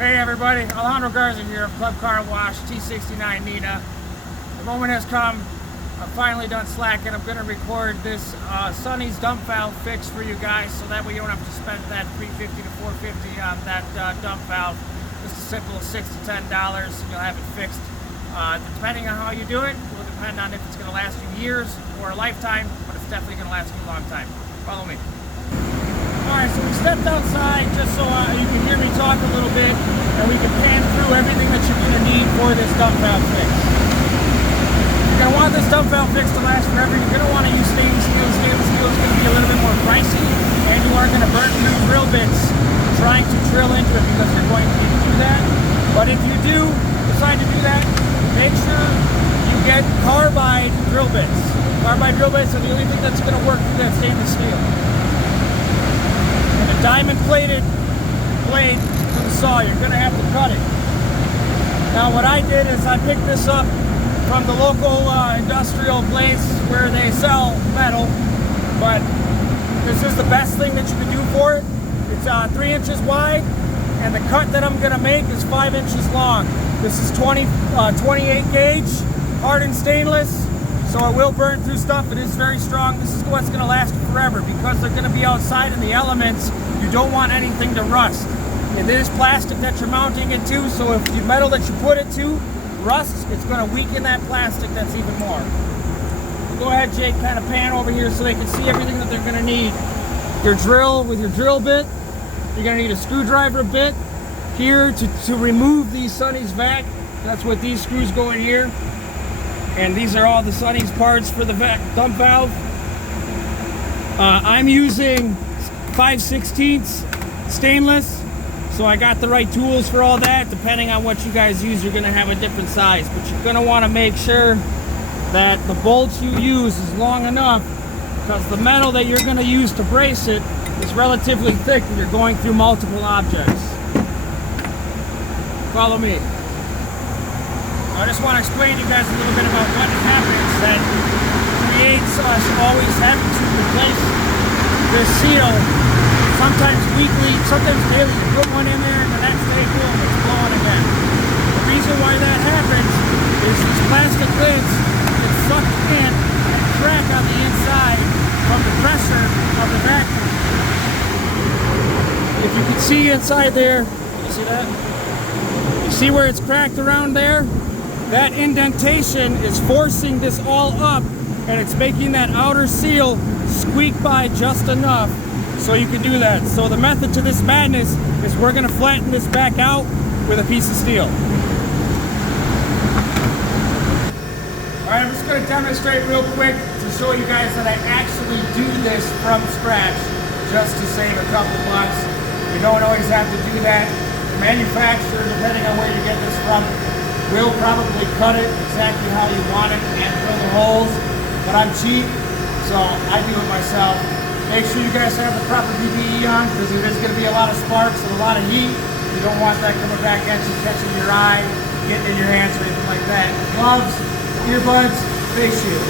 Hey everybody, Alejandro here of Club Car Wash, T69 Nina. The moment has come. I'm finally done slacking. I'm going to record this Sonny's dump valve fix for you guys, so that way you don't have to spend that $350 to $450 on that dump valve. Just a simple $6 to $10, and you'll have it fixed. Depending on how you do it, will depend on if it's going to last you years or a lifetime, but it's definitely going to last you a long time. Follow me. Alright, so we stepped outside just so you can hear me talk a little bit, and we can pan through everything that you're going to need for this dump valve fix. You're going to want this dump valve fix to last forever. You're going to want to use stainless steel. Stainless steel is going to be a little bit more pricey, and you are going to burn through drill bits trying to drill into it because you're going to need to do that. But if you do decide to do that, make sure you get carbide drill bits. Carbide drill bits are the only thing that's going to work through that stainless steel. Diamond plated blade to the saw. You're going to have to cut it. Now what I did is I picked this up from the local industrial place where they sell metal, but this is the best thing that you can do for it. It's 3 inches wide, and the cut that I'm going to make is 5 inches long. This is 28 gauge, hardened stainless, so it will burn through stuff. It is very strong. This is what's going to last forever because they're going to be outside in the elements. You don't want anything to rust. It is plastic that you're mounting it to, so if the metal that you put it to rusts, it's going to weaken that plastic that's even more. Go ahead, Jake, kind of pan over here so they can see everything that they're going to need. Your drill with your drill bit. You're going to need a screwdriver bit here to remove these Sonny's vac. That's what these screws go in here. And these are all the Sonny's parts for the dump valve. I'm using 5/16 stainless, so I got the right tools for all that. Depending on what you guys use, you're going to have a different size, but you're going to want to make sure that the bolts you use is long enough, because the metal that you're going to use to brace it is relatively thick and you're going through multiple objects. Follow me. I just want to explain to you guys a little bit about what happens that creates us always having to replace this seal, sometimes weekly, sometimes daily. You put one in there and the next day, boom, it's blowing again. The reason why that happens is these plastic lids get sucked in and crack on the inside from the pressure of the vacuum. If you can see inside there, can you see that? You see where it's cracked around there? That indentation is forcing this all up, and it's making that outer seal squeak by just enough so you can do that. So the method to this madness is we're going to flatten this back out with a piece of steel. Alright, I'm just going to demonstrate real quick to show you guys that I actually do this from scratch just to save a couple bucks. You don't always have to do that. The manufacturer, depending on where you get this from, will probably cut it exactly how you want it and fill the holes, but I'm cheap, so I do it myself. Make sure you guys have the proper PPE on, because there's going to be a lot of sparks and a lot of heat. You don't want that coming back at you, catching your eye, getting in your hands or anything like that. Gloves, earbuds, face shield.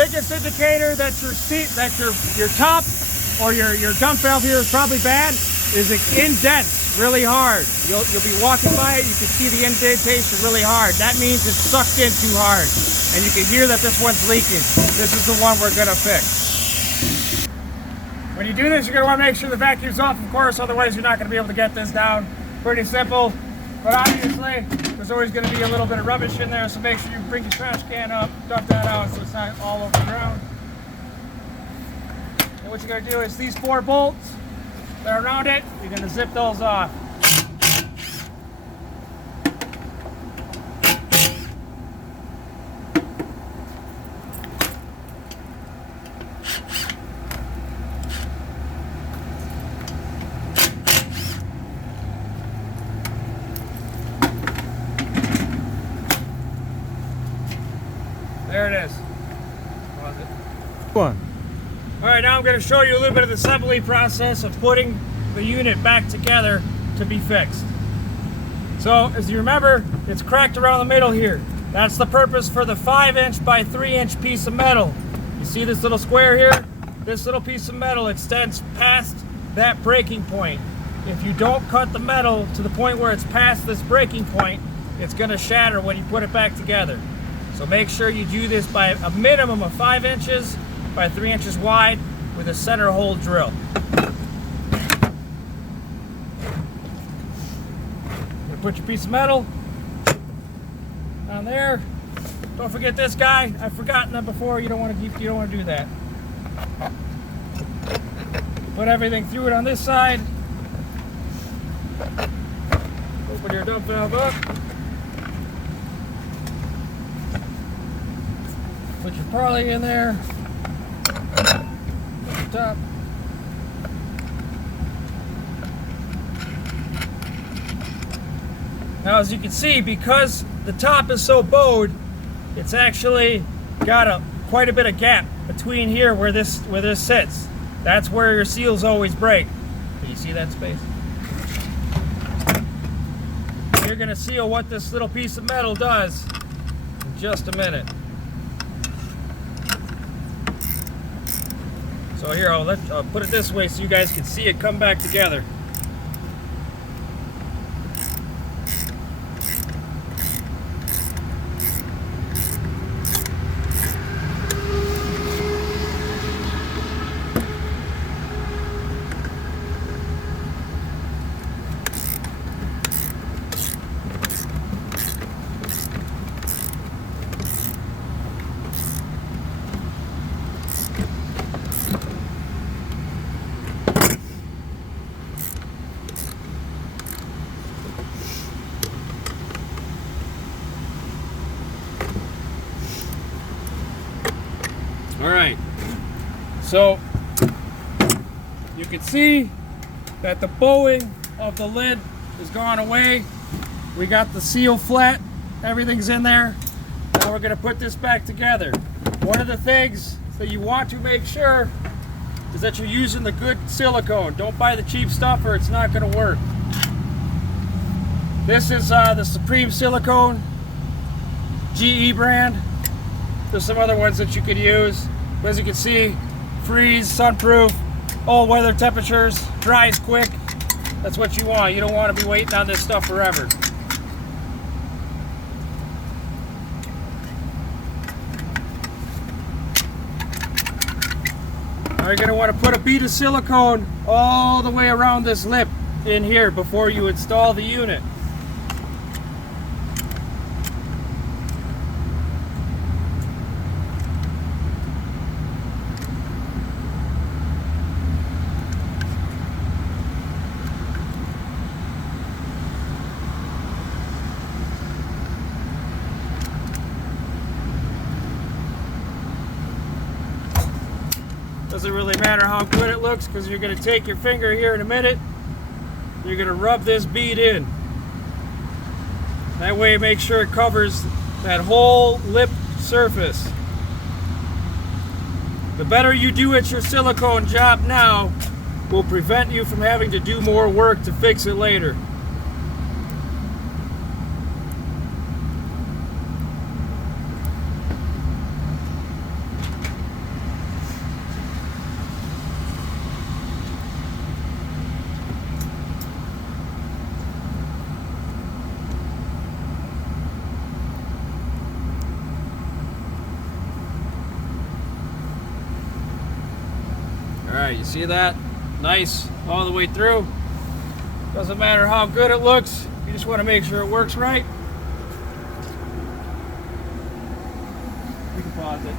biggest indicator that your top or your dump valve here is probably bad is it indents really hard. You'll be walking by it, you can see the indentation really hard. That means it's sucked in too hard. And you can hear that this one's leaking. This is the one we're gonna fix. When you do this, you're gonna wanna make sure the vacuum's off, of course, otherwise you're not gonna be able to get this down. Pretty simple, but obviously, there's always gonna be a little bit of rubbish in there, so make sure you bring your trash can up, dump that out so it's not all over the ground. And what you're gonna do is these 4 bolts that are around it, you're gonna zip those off. There it is. One. All right, now I'm going to show you a little bit of the assembly process of putting the unit back together to be fixed. So, as you remember, it's cracked around the middle here. That's the purpose for the 5" by 3" piece of metal. You see this little square here? This little piece of metal extends past that breaking point. If you don't cut the metal to the point where it's past this breaking point, it's going to shatter when you put it back together. So make sure you do this by a minimum of 5" by 3" wide with a center hole drill. You put your piece of metal on there. Don't forget this guy. I've forgotten that before. You don't want to do that. Put everything through it on this side. Open your dump valve up. Put your parley in there. Put the top. Now, as you can see, because the top is so bowed, it's actually got quite a bit of gap between here where this sits. That's where your seals always break. Can you see that space? You're going to seal what this little piece of metal does in just a minute. So here, I'll put it this way so you guys can see it come back together. Alright, so you can see that the bowing of the lid has gone away. We got the seal flat, everything's in there. Now we're going to put this back together. One of the things that you want to make sure is that you're using the good silicone. Don't buy the cheap stuff or it's not going to work. This is the Supreme Silicone GE brand. There's some other ones that you could use. But as you can see, freeze, sunproof, all weather temperatures, dries quick. That's what you want. You don't want to be waiting on this stuff forever. Now you're going to want to put a bead of silicone all the way around this lip in here before you install the unit. Doesn't really matter how good it looks because you're going to take your finger here in a minute. You're going to rub this bead in. That way make sure it covers that whole lip surface. The better you do at your silicone job now will prevent you from having to do more work to fix it later. right, you see that? Nice, all the way through. Doesn't matter how good it looks, you just want to make sure it works right. You can pause it.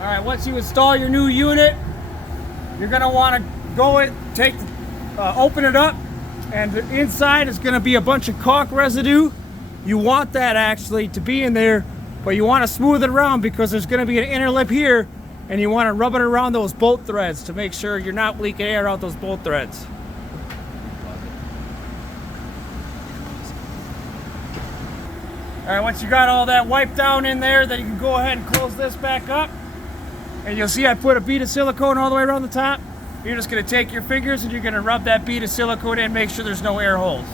All right, once you install your new unit, you're gonna want to go and open it up, and the inside is gonna be a bunch of caulk residue. You want that actually to be in there, but you want to smooth it around because there's gonna be an inner lip here, and you want to rub it around those bolt threads to make sure you're not leaking air out those bolt threads. All right, once you got all that wiped down in there, then you can go ahead and close this back up. And you'll see I put a bead of silicone all the way around the top. You're just gonna take your fingers and you're gonna rub that bead of silicone in, make sure there's no air holes.